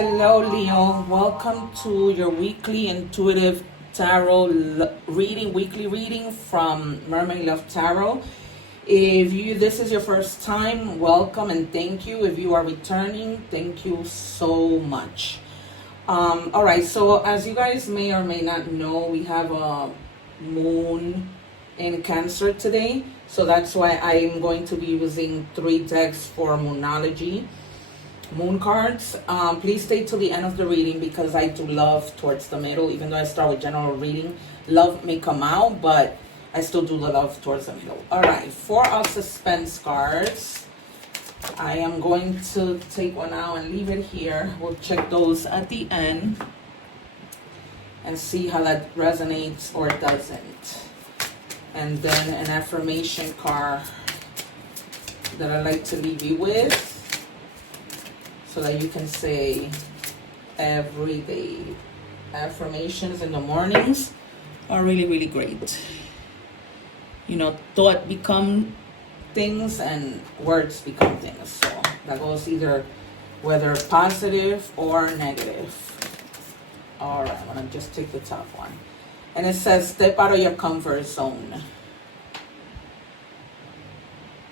Hello, Leo. Welcome to your weekly intuitive tarot weekly reading from Mermaid Love Tarot. If this is your first time, welcome and thank you. If you are returning, thank you so much. All right, so as you guys may or may not know, we have a moon in Cancer today. So that's why I am going to be using 3 decks for Moonology. Moon cards. Please stay till the end of the reading because I do love towards the middle. Even though I start with general reading, love may come out, but I still do the love towards the middle. All right, for our suspense cards, I am going to take one out and leave it here. We'll check those at the end and see how that resonates or doesn't. And then an affirmation card that I like to leave you with, so that you can say every day. Affirmations in the mornings are really, really great. You know, thought become things and words become things. So that goes either whether positive or negative. All right, I'm gonna just take the top one. And it says, step out of your comfort zone.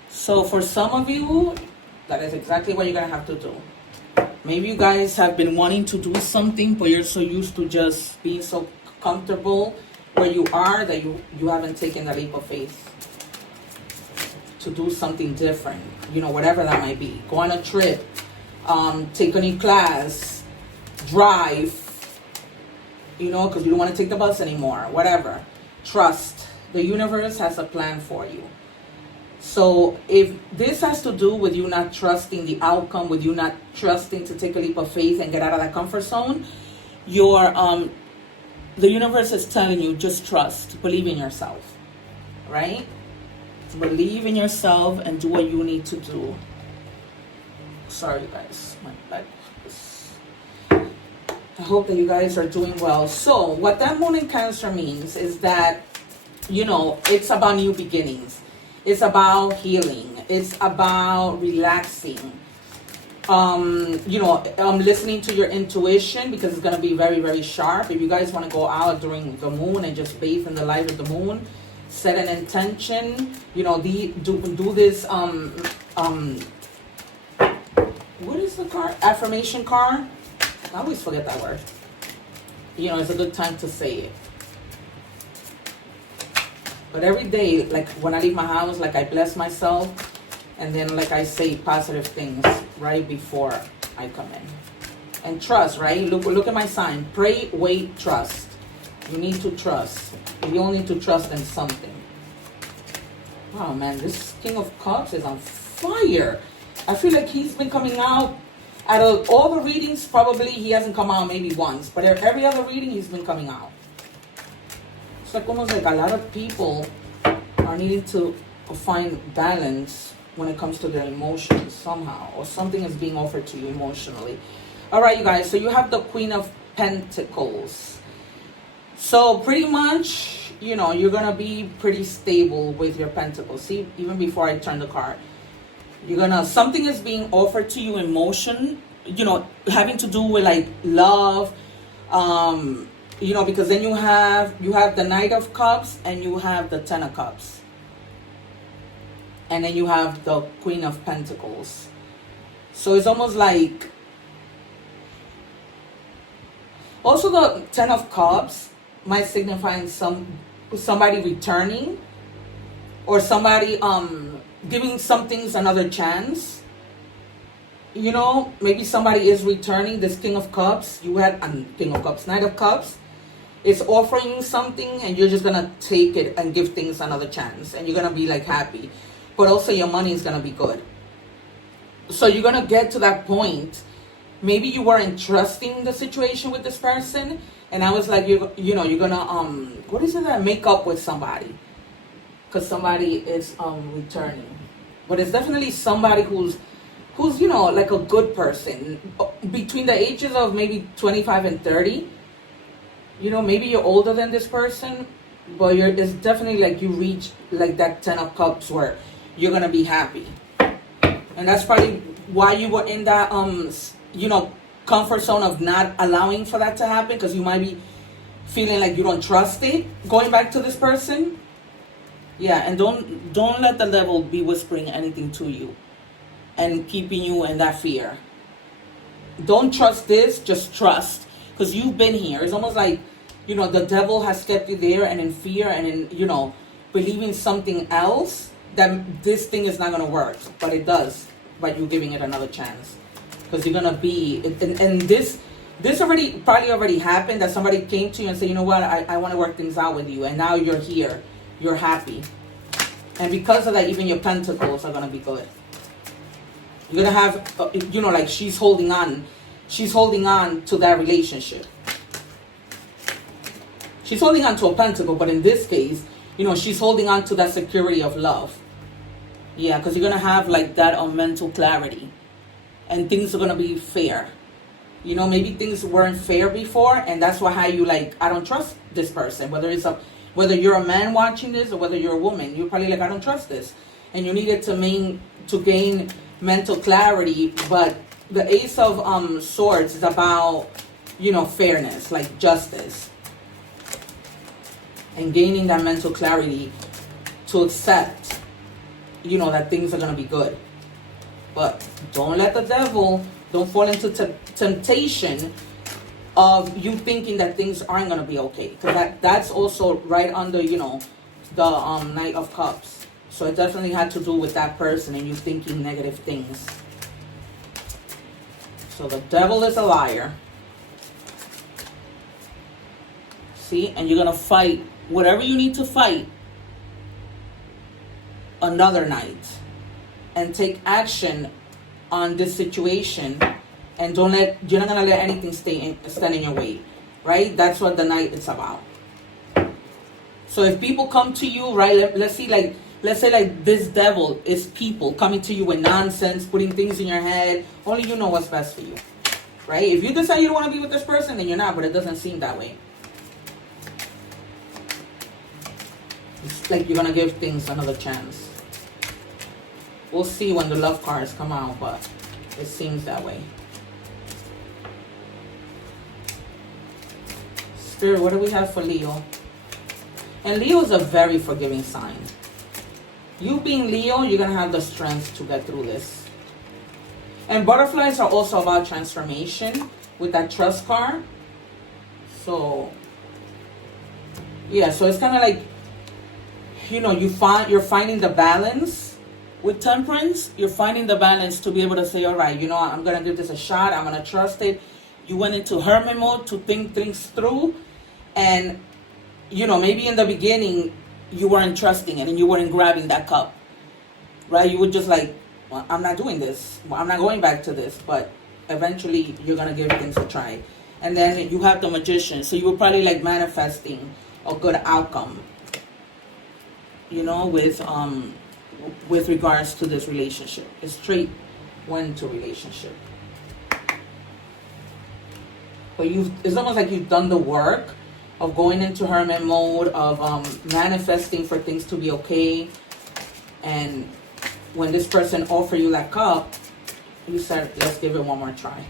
So for some of you, that is exactly what you're gonna have to do. Maybe you guys have been wanting to do something, but you're so used to just being so comfortable where you are that you haven't taken the leap of faith to do something different. You know, whatever that might be. Go on a trip, take a new class, drive, you know, because you don't want to take the bus anymore, whatever. Trust. The universe has a plan for you. So if this has to do with you not trusting the outcome, with you not trusting to take a leap of faith and get out of that comfort zone, the universe is telling you, just trust, believe in yourself, right? Believe in yourself and do what you need to do. Sorry, you guys. I hope that you guys are doing well. So what that moon in Cancer means is that, you know, it's about new beginnings. It's about healing. It's about relaxing. Listening to your intuition because it's going to be very, very sharp. If you guys want to go out during the moon and just bathe in the light of the moon, set an intention, you know, do this, what is the card? Affirmation card. I always forget that word. You know, it's a good time to say it. But every day, like when I leave my house, like I bless myself, and then like I say positive things right before I come in. And trust, right? Look at my sign. Pray, wait, trust. You need to trust. You all need to trust in something. Wow, man, this King of Cups is on fire. I feel like he's been coming out. Out of all the readings, probably he hasn't come out maybe once. But every other reading, he's been coming out. It's like almost like a lot of people are needing to find balance when it comes to their emotions somehow. Or something is being offered to you emotionally. All right, you guys. So you have the Queen of Pentacles. So pretty much, you know, you're going to be pretty stable with your pentacles. See, even before I turn the card. Something is being offered to you emotion, you know, having to do with like love, you know, because then you have the Knight of Cups and you have the Ten of Cups. And then you have the Queen of Pentacles. So it's almost like, also the Ten of Cups might signify somebody returning or somebody, giving some things another chance. You know, maybe somebody is returning. This King of Cups, you had King of Cups, Knight of Cups. It's offering you something and you're just going to take it and give things another chance. And you're going to be like happy. But also your money is going to be good. So you're going to get to that point. Maybe you weren't trusting the situation with this person. And I was like, you're going to, what is it that make up with somebody? Because somebody is returning. But it's definitely somebody who's, you know, like a good person. Between the ages of maybe 25 and 30. You know, maybe you're older than this person. But it's definitely like you reach like that Ten of Cups where you're going to be happy. And that's probably why you were in that, you know, comfort zone of not allowing for that to happen, because you might be feeling like you don't trust it going back to this person. Yeah, and don't let the devil be whispering anything to you and keeping you in that fear. Don't trust this, just trust, because you've been here. It's almost like, the devil has kept you there and in fear and in, believing something else, that this thing is not going to work. But it does, by you giving it another chance. Because you're going to be, and this probably already happened, that somebody came to you and said, you know what, I want to work things out with you. And now you're here. You're happy. And because of that, even your pentacles are going to be good. You're going to have, like she's holding on. She's holding on to that relationship. She's holding on to a pentacle, but in this case, she's holding on to that security of love. Yeah, because you're going to have like that mental clarity. And things are going to be fair. Maybe things weren't fair before, and that's why you like, I don't trust this person. Whether you're a man watching this or whether you're a woman, you're probably like, I don't trust this. And you needed to gain mental clarity. But the Ace of Swords is about, fairness, like justice. And gaining that mental clarity to accept, that things are going to be good. But don't let the devil, don't fall into temptation of you thinking that things aren't going to be okay. Because that's also right under, the Knight of Cups. So it definitely had to do with that person and you thinking negative things. So the devil is a liar. See? And you're going to fight whatever you need to fight another night. And take action on this situation. And you're not going to let anything stand in your way. Right? That's what the night is about. So if people come to you, right, let's say like this devil is people coming to you with nonsense, putting things in your head. Only you know what's best for you. Right? If you decide you don't want to be with this person, then you're not, but it doesn't seem that way. It's like you're going to give things another chance. We'll see when the love cards come out, but it seems that way. Spirit, what do we have for Leo? And Leo is a very forgiving sign. You being Leo, you're going to have the strength to get through this. And butterflies are also about transformation with that trust card. So, yeah, so it's kind of like, you're finding the balance. With Temperance, you're finding the balance to be able to say, all right, I'm going to give this a shot. I'm going to trust it. You went into hermit mode to think things through. And, maybe in the beginning, you weren't trusting it and you weren't grabbing that cup. Right? You were just like, well, I'm not doing this. Well, I'm not going back to this. But eventually, you're going to give things a try. And then you have the Magician. So you were probably like manifesting a good outcome. With regards to this relationship. It straight went to relationship. But it's almost like you've done the work of going into hermit mode, of manifesting for things to be okay. And when this person offered you that cup, you said, let's give it one more try.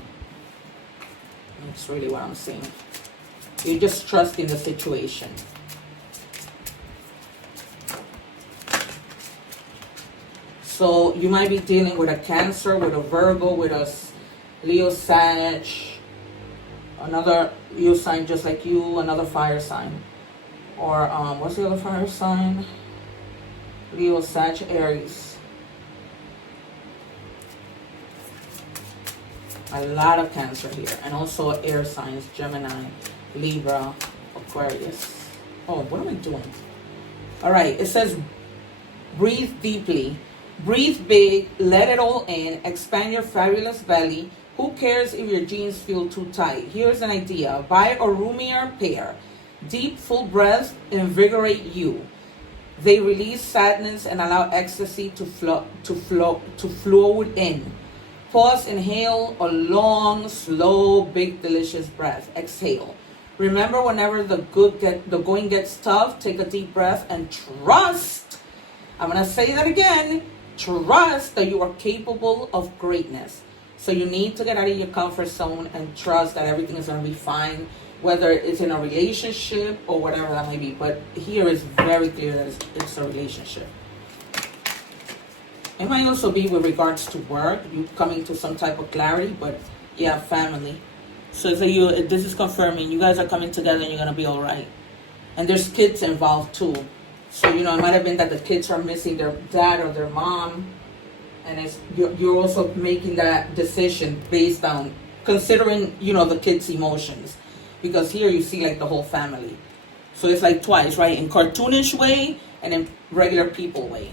That's really what I'm saying. You're just trusting the situation. So you might be dealing with a Cancer, with a Virgo, with a Leo, Sag, another Leo sign just like you, another fire sign. Or what's the other fire sign? Leo, Sag, Aries. A lot of Cancer here. And also air signs, Gemini, Libra, Aquarius. Oh, what am I doing? All right, it says breathe deeply. Breathe big, let it all in, expand your fabulous belly. Who cares if your jeans feel too tight? Here's an idea. Buy a roomier pair. Deep, full breaths invigorate you. They release sadness and allow ecstasy to flow in. Pause, inhale a long, slow, big, delicious breath. Exhale. Remember, whenever the going gets tough, take a deep breath and trust. I'm going to say that again. Trust that you are capable of greatness. So you need to get out of your comfort zone and trust that everything is going to be fine, whether it's in a relationship or whatever that may be. But here is very clear that it's a relationship. It might also be with regards to work, you coming to some type of clarity, but yeah, family. So this is confirming you guys are coming together and you're going to be all right. And there's kids involved too. So, it might have been that the kids are missing their dad or their mom. And you're also making that decision based on considering, the kids' emotions. Because here you see like the whole family. So it's like twice, right? In cartoonish way and in regular people way.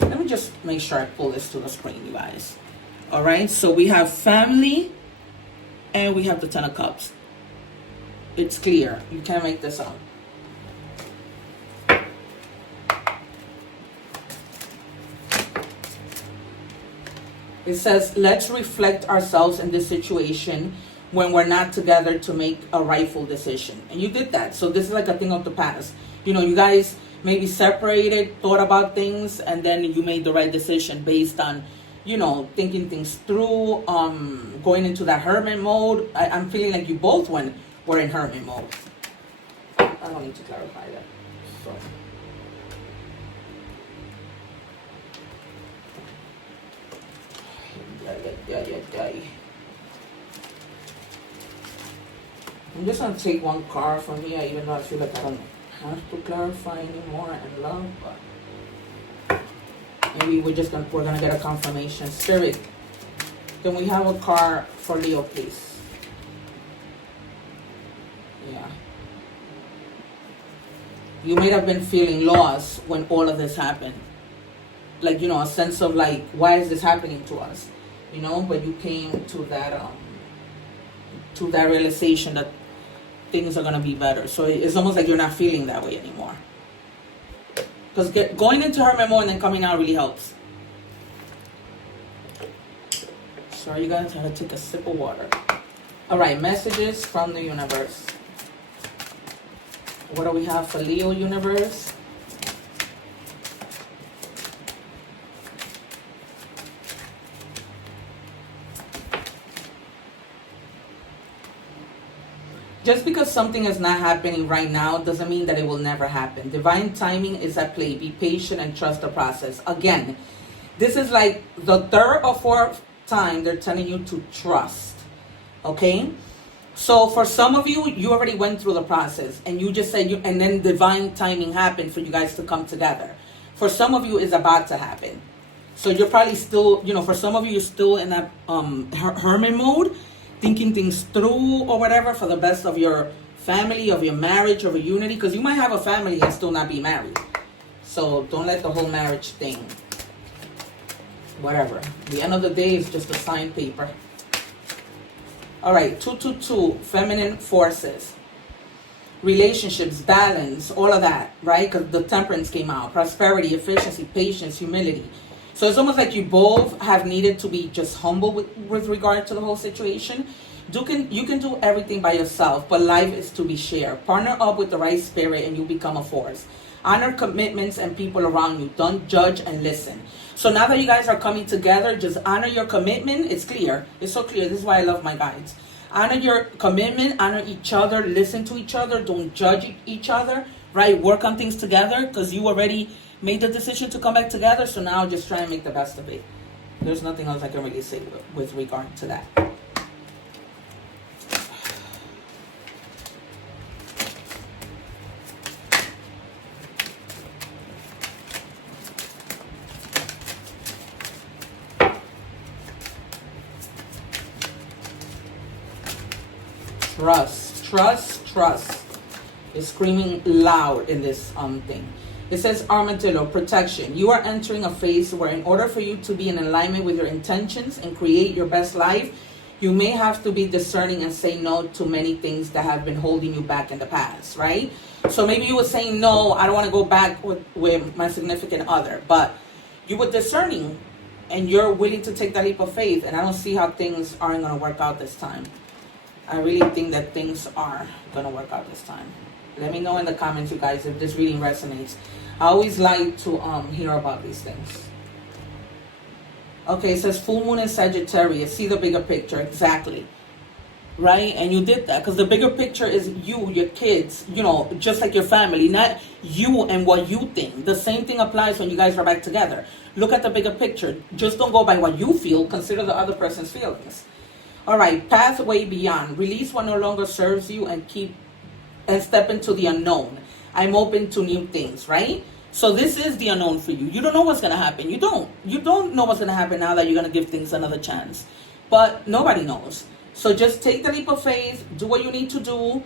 Let me just make sure I pull this to the screen, you guys. All right, so we have family and we have the Ten of Cups. It's clear. You can't make this up. It says, let's reflect ourselves in this situation when we're not together to make a rightful decision. And you did that. So this is like a thing of the past. You guys maybe separated, thought about things, and then you made the right decision based on, thinking things through, going into that hermit mode. I'm feeling like you both were in hermit mode. I don't need to clarify that. So. I'm just going to take one card from here, even though I feel like I don't have to clarify anymore in love, but maybe we're going to get a confirmation. Spirit, can we have a card for Leo, please? Yeah. You may have been feeling lost when all of this happened. Like, a sense of like, why is this happening to us? But you came to that realization that things are going to be better. So it's almost like you're not feeling that way anymore. Because going into hermit mode and then coming out really helps. Sorry, you guys, I had to take a sip of water. All right, messages from the universe. What do we have for Leo universe? Just because something is not happening right now doesn't mean that it will never happen. Divine timing is at play. Be patient and trust the process. Again, this is like the third or fourth time they're telling you to trust. Okay? So for some of you, you already went through the process and you just said, and then divine timing happened for you guys to come together. For some of you, it's about to happen. So you're probably still, for some of you, you're still in that hermit mode, thinking things through or whatever for the best of your family, of your marriage, of a unity. Because you might have a family and still not be married. So don't let the whole marriage thing, whatever. The end of the day is just a signed paper. All right, 222, feminine forces. Relationships, balance, all of that, right? Because the temperance came out. Prosperity, efficiency, patience, humility. So it's almost like you both have needed to be just humble with regard to the whole situation. You can do everything by yourself, but life is to be shared. Partner up with the right spirit and you become a force. Honor commitments and people around you. Don't judge and listen. So now that you guys are coming together, just honor your commitment. It's clear. It's so clear. This is why I love my guides. Honor your commitment. Honor each other. Listen to each other. Don't judge each other. Right? Work on things together because you already made the decision to come back together. So now just try and make the best of it. There's nothing else I can really say with regard to that. Trust is screaming loud in this thing. It says armadillo, protection. You are entering a phase where in order for you to be in alignment with your intentions and create your best life, you may have to be discerning and say no to many things that have been holding you back in the past, right? So maybe you were saying, no, I don't want to go back with my significant other, but you were discerning and you're willing to take that leap of faith, and I don't see how things aren't going to work out this time. I really think that things are going to work out this time. Let me know in the comments, you guys, if this reading resonates. I always like to hear about these things. Okay, it says full moon in Sagittarius. See the bigger picture. Exactly. Right? And you did that because the bigger picture is you, your kids, just like your family, not you and what you think. The same thing applies when you guys are back together. Look at the bigger picture. Just don't go by what you feel. Consider the other person's feelings. All right, pathway beyond. Release what no longer serves you and step into the unknown. I'm open to new things, right? So this is the unknown for you. You don't know what's going to happen. You don't know what's going to happen now that you're going to give things another chance. But nobody knows. So just take the leap of faith. Do what you need to do.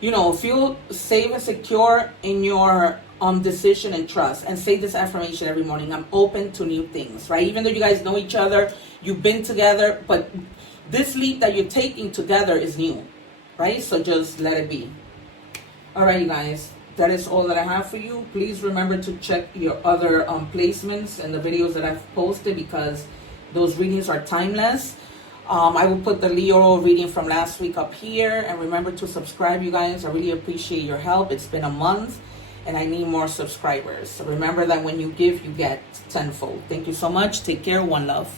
Feel safe and secure in your decision and trust. And say this affirmation every morning. I'm open to new things, right? Even though you guys know each other, you've been together, but this leap that you're taking together is new, right? So just let it be. All right, you guys. That is all that I have for you. Please remember to check your other placements and the videos that I've posted because those readings are timeless. I will put the Leo reading from last week up here. And remember to subscribe, you guys. I really appreciate your help. It's been a month and I need more subscribers. So remember that when you give, you get tenfold. Thank you so much. Take care. One love.